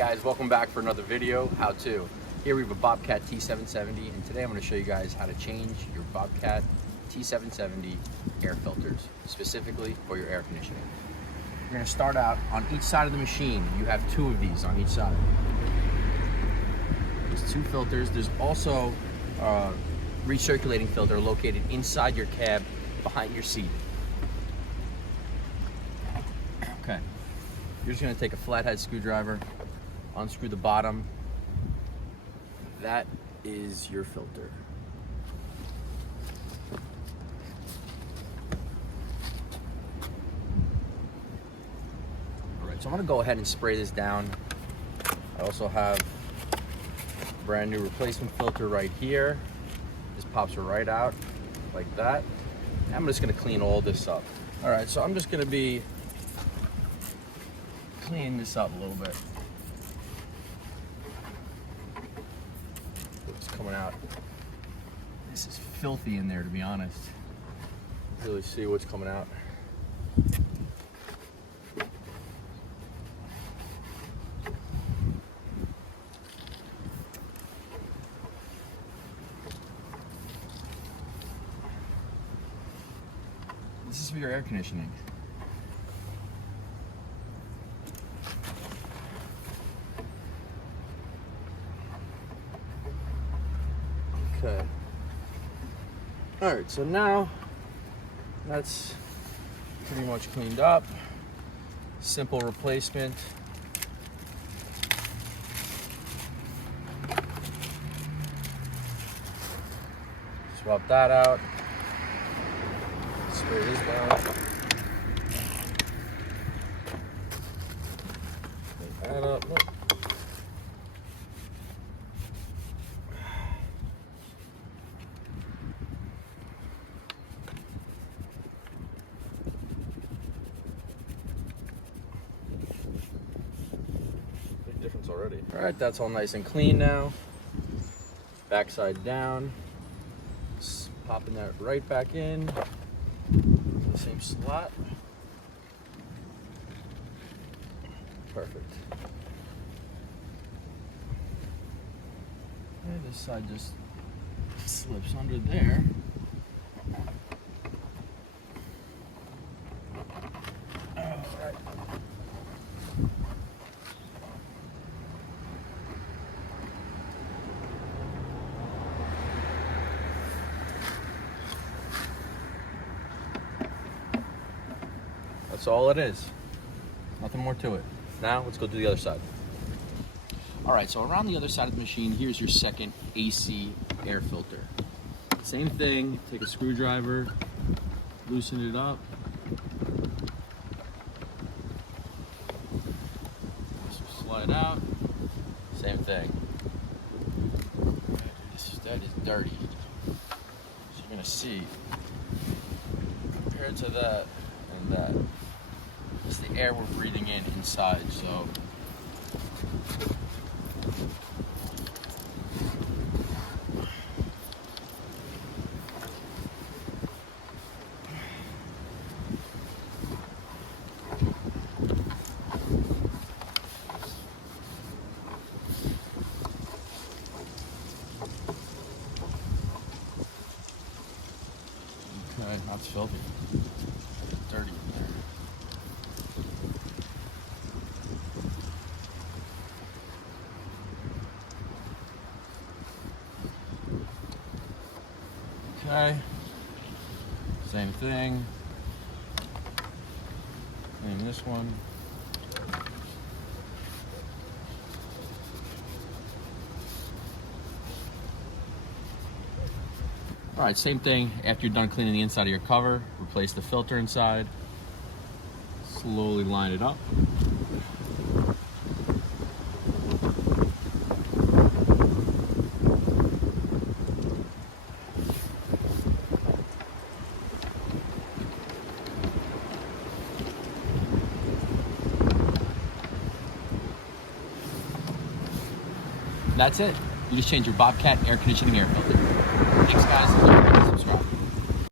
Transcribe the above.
guys, welcome back for another video, how to. Here we have a Bobcat T770, and today I'm going to show you guys how to change your Bobcat T770 air filters, specifically for your air conditioning. You're going to start out on each side of the machine. You have two of these on each side. There's two filters. There's also a recirculating filter located inside your cab behind your seat. Okay. You're just going to take a flathead screwdriver, unscrew the bottom. That is your filter. Alright, so I'm going to go ahead and spray this down. I also have a brand new replacement filter right here. This pops right out like that. And I'm just going to clean all this up. Alright, so I'm just going to be clean this up a little bit. What's coming out? This is filthy in there, to be honest. Really see what's coming out. This is for your air conditioning. Okay. All right, so now that's pretty much cleaned up. Simple replacement. Swap that out. Spray this down. Clean that up. Nope. Difference already. All right, that's all nice and clean now. Backside down. Just popping that right back in. The same slot. Perfect. And this side just slips under there. That's all it is. Nothing more to it. Now let's go to the other side. All right, so around the other side of the machine, here's your second AC air filter. Same thing, take a screwdriver, loosen it up. Just slide out, same thing. That is dirty. So you're gonna see, compared to that and that, it's the air we're breathing in inside, so okay, that's filthy. It's dirty in there. Okay, same thing. And this one. All right, same thing. After you're done cleaning the inside of your cover, replace the filter inside. Slowly line it up. That's it. You just change your Bobcat air conditioning air filter. Thanks guys, don't forget to subscribe.